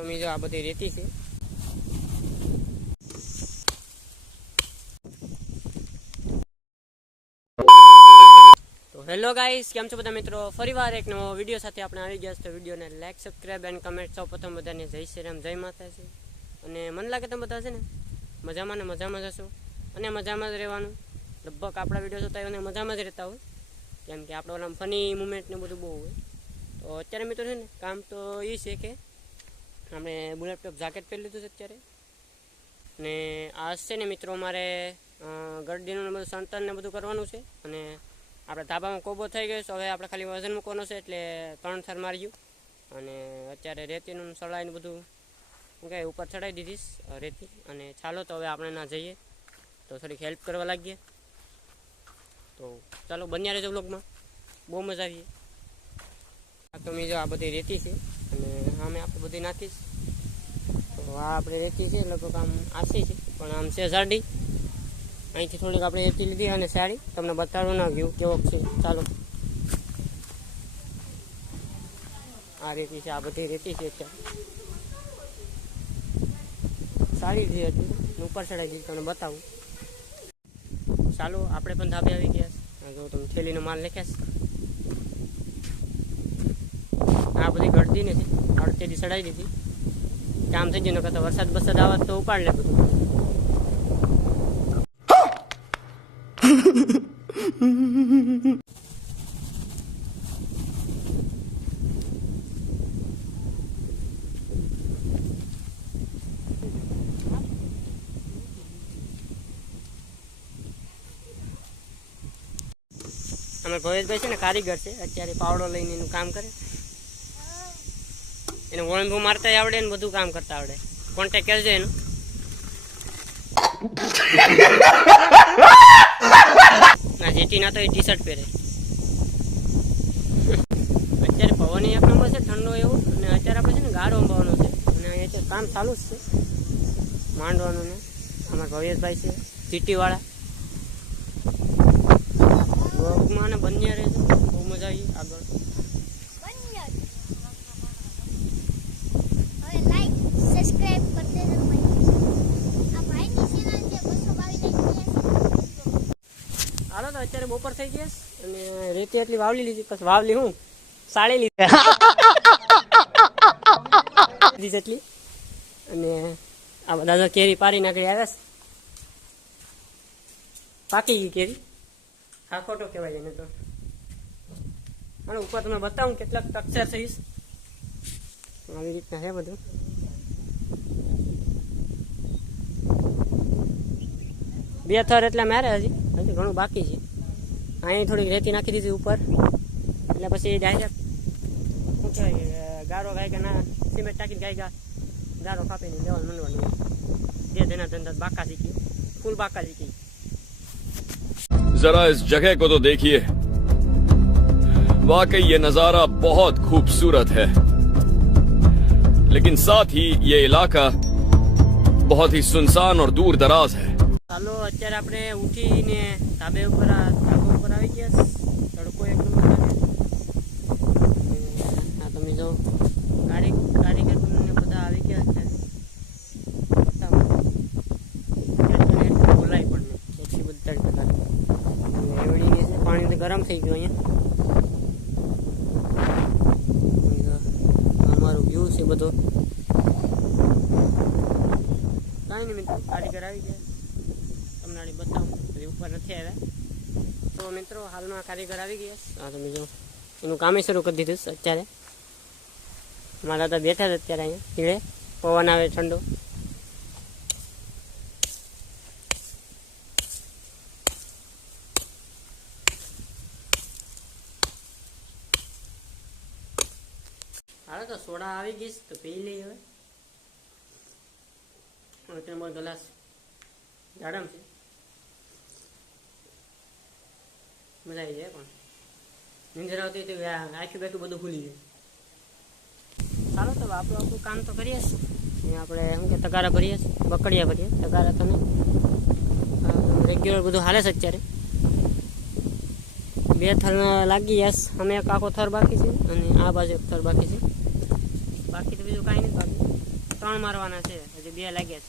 તો જો આ બધી રેતી છે. તો હેલો ગાઈસ, કેમ છો બધા મિત્રો? ફરીવાર એક નવો વિડીયો સાથે આપણે આવી ગયા છે. તો વિડીયોને લાઈક, સબસ્ક્રાઈબ એન્ડ કમેન્ટ સૌ પ્રથમ બધાને જય શ્રી રામ, જય માતાજી. અને મને લાગે તમે બધા છે ને મજામાં જશો અને મજામાં જ રહેવાનું. લગભગ આપણા વિડીયો જોતા હોય અને મજામાં જ રહેતા હોય, કેમ કે આપણે ઓલા ફની મુમેન્ટ ને બધું બહુ હોય. તો અત્યારે મિત્રો છે ને કામ તો એ છે કે આપણે બુલેટ ટોપ જાકેટ પહેરી લીધું છે અત્યારે. ને આ છે ને મિત્રો અમારે ગરડીનું બધું સંતન ને બધું કરવાનું છે. અને આપણે ધાબામાં કોબો થઈ ગયો છે. હવે આપણે ખાલી વજન મૂકવાનો છે, એટલે 3 થર માર્યું. અને અત્યારે રેતીનું સળાઈને બધું કે ઉપર ચડાવી દીધીશ રેતી. અને ચાલો તો હવે આપણે ના જઈએ તો થોડીક હેલ્પ કરવા લાગીએ. તો ચાલો બન્યા રહેજો બ્લોગમાં, બહુ મજા આવીએ. તો જો આ બધી રેતી છે અને આમે આપણે બધી નાખીશ. તો આ આપણે રેતી છે લગભગ આમ આસી છે, પણ આમ છે જાડી. અહીંથી થોડીક આપણે રેતી લીધી અને સાડી તમને બતાડો ના વ્યૂ કેવો છે. ચાલો આ રેતી છે, આ બધી રેતી છે અત્યારે સારી જે હતી ઉપર ચડાવી દીધી, તમને બતાવું. ચાલો આપણે પણ ધાબે આવી ગયા. જો તમે થેલીનો માલ લખ્યા છે, આ બધી ગળતી નથી, આપણે તેડી ચડાવી દીધી. કામ થઈ ગયું, કરતા વરસાદ આવે તો ઉપાડ લે બધું. અમે ભવેશભાઈ છે ને કારીગર છે, અત્યારે પાવડો લઈને એનું કામ કરે. એને વોળંબુ મારતા આવડે ને બધું કામ કરતા આવડે. કોન્ટેક્ટ કરજો એનો. ના જેટી ના તો એ ટી શર્ટ પહેરે. અત્યારે પવન એક નંબર છે, ઠંડો એવો. અને અત્યારે આપણે છે ને ગારો અંબાવાનો છે, અને અત્યારે કામ ચાલુ જ છે માંડવાનું ને. અમારા ભવેશભાઈ છે જીટીવાળા. બ્લોગમાં ને બન્યા રહેજો, બહુ મજા આવી આગળ. હાલો તો અત્યારે બપોર થઈ ગયા અને રેતી એટલી વાવલી લીધી. પછી વાવલી હું સાળી લીધી જેટલી. અને આ બધા કેરી પારી નાખી આવ્યા. પાકી ગઈ કેરી. હા ખોટો કહેવાય એને તો. અને ઉપર તમને બતાવું કેટલાક ટેક્સચર થઈશ. આવી રીતના છે બધું. બે થર એટલે મારે હજી ઘણું બાકી છે. અહીં થોડીક રેતી નાખી દીધી ઉપર, એટલે પછી ડાયરેક્ટ શું કહેવાય ગારો ગાય કે ના સિમેન્ટ ટાંકીને ગાય ગારો કાપીને દેવાનું મંડવાનું. જે તેના ધંધા બાકા શીખી, ફૂલ બાકા શીખી. जरा इस जगह को तो देखिए, वाकई ये नजारा बहुत खूबसूरत है, लेकिन साथ ही ये इलाका बहुत ही सुनसान और दूर दराज है. ચાલો અત્યારે આપણે ઉઠીને ધાબા ઉપર આવી ગયા. તડકો એક નંબર લાગે. આ તમે જો કારીગર બધા આવી ગયા અત્યારે. બોલાય પણ એટલી બધી તડકા લાગે. એવડી ગઈ છે, પાણી તો ગરમ થઈ ગયું અહીંયા. અમારું વ્યૂ છે બધો. કાંઈ નહીં મિત્રો, કારીગર આવી ગયા. તમને બતાવું ઉપર નથી આવ્યા. તો મિત્રો હાલમાં કારીગર આવી ગયા. હા તમે જો એનું કામે શરૂ કરી દીધું અત્યારે. મારા દાદા બેઠા જ અત્યારે અહીંયા ધીરે. પવન આવે ઠંડો. હાલો તો સોડા આવી ગઈ તો પી લઈએ હવે. અત્યારે ગ્લાસ જાડમ છે, મજા આવી જાય. પણ નીંદર આવતી તો આખી બેઠું બધું ભૂલી જાય. ચાલો તો આપણું કામ તો કરીએ છીએ. આપણે શું કે તગારા ભરીએ છીએ, બકડિયા ભરીએ. તગારા તો નહીં, રેગ્યુલર બધું હાલે છે અત્યારે. 2 થર લાગી ગયા. અમે એક આખો થર બાકી છે અને આ બાજુ એક થર બાકી છે. બાકી તો બીજું કાંઈ નથી બાકી. 3 મારવાના છે, હજી 2 લાગ્યા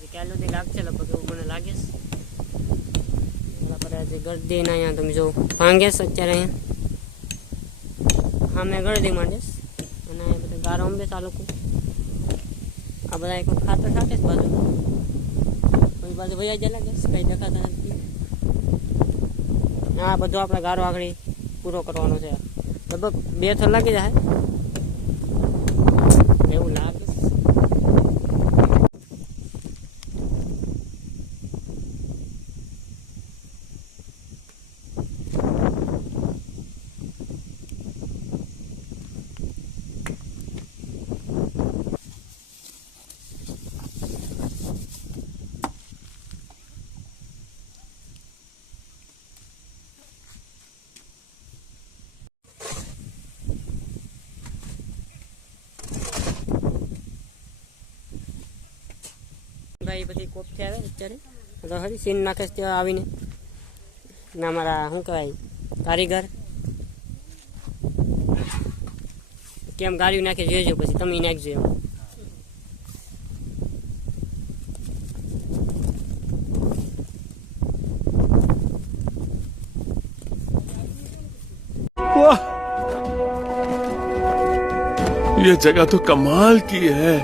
છે, ક્યાં સુધી લાગશે લગભગ એવું મને લાગે છે. બરાબર આજે ગરદી ના અહીંયા તમે જો ભાંગે છે અત્યારે અહીંયા હા મેં ગરદી માંડીશ અને બધા ગારો અંબે આ લોકો આ બધા એક ખાતર સાથે જ બાજુ કોઈ બાજુ ભૈયા જ લાગે છે કઈ દેખાતા નથી. આ બધું આપણે ગારો આગળ પૂરો કરવાનો છે, લગભગ 2 થર લાગી જાય એવું લાગે છે. ભાઈ પછી કોફથી આવે અત્યારે તો હરી સીન નાખે છે ત્યાં આવીને ના મારા શું કહેવાય કારીગર કેમ ગાળ્યું નાખી જોઈજો પછી તમે નાખજો એમ. वाह, ये जगह तो कमाल की है।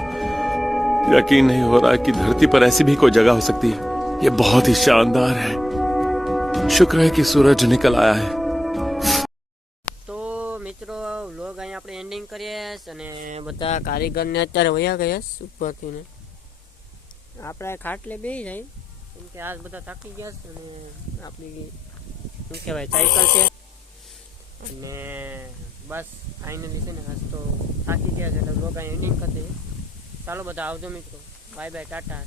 यकीन नहीं हो रहा कि धरती पर ऐसी भी कोई जगह हो सकती है। ये बहुत ही शानदार है। शुक्र है कि सूरज निकल आया है। તો મિત્રો વ્લોગ અહીંયા આપણે એન્ડિંગ કરીએ અને બધા કારીગરને અત્યારે વયા ગયા છે ઉપરથી ને આપણે ખાટલે બેસી જાય કેમ કે આજ બધા થાકી ગયા છે અને આપણી શું કહેવાય સાયકલ છે અને બસ ફાઇનલી છે ને આજ તો થાકી ગયા છે એટલે વ્લોગ અહીંયા એન્ડિંગ કરી દઈએ. ચાલો બધા આવજો મિત્રો, બાય બાય, ટાટા.